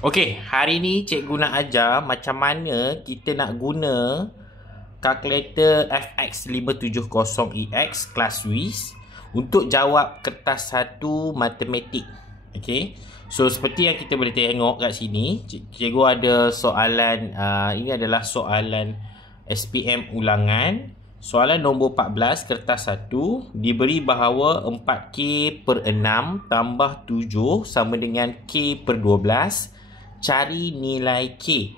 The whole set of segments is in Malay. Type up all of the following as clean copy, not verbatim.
Okey, hari ni cikgu nak ajar macam mana kita nak guna kalkulator FX570EX kelas WIS untuk jawab kertas 1 matematik. Okey. So seperti yang kita boleh tengok kat sini, cikgu ada soalan ini adalah soalan SPM ulangan. Soalan nombor 14 kertas 1 diberi bahawa 4K per 6 tambah 7 sama dengan K per 12. Cari nilai K.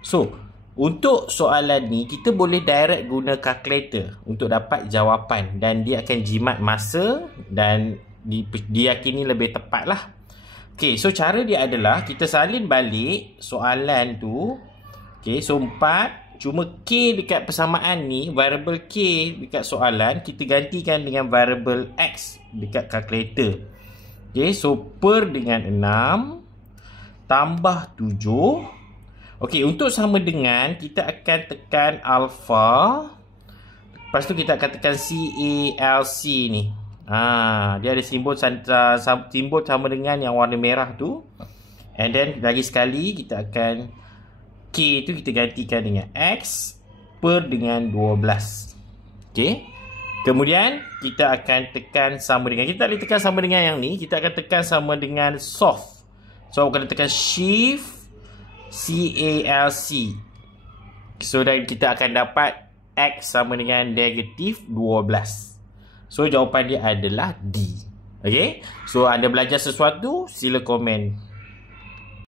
So, untuk soalan ni kita boleh direct guna kalkulator untuk dapat jawapan dan dia akan jimat masa dan diyakini lebih tepat lah. Okay, so cara dia adalah kita salin balik soalan tu. Okay, so 4 cuma K dekat persamaan ni, variable K dekat soalan kita gantikan dengan variable X dekat kalkulator. Okay, so per dengan 6 tambah 7. Okey, untuk sama dengan kita akan tekan alpha. Lepas tu kita akan tekan CALC ni. Dia ada simbol sama dengan yang warna merah tu. And then lagi sekali kita akan K tu kita gantikan dengan X per dengan 12. Okey. Kemudian kita akan tekan sama dengan, kita tak boleh tekan sama dengan yang ni, kita akan tekan sama dengan soft. So, kena tekan Shift CALC. So, dan kita akan dapat X sama dengan negatif 12. So, jawapan dia adalah D. Okay? So, anda belajar sesuatu, sila komen.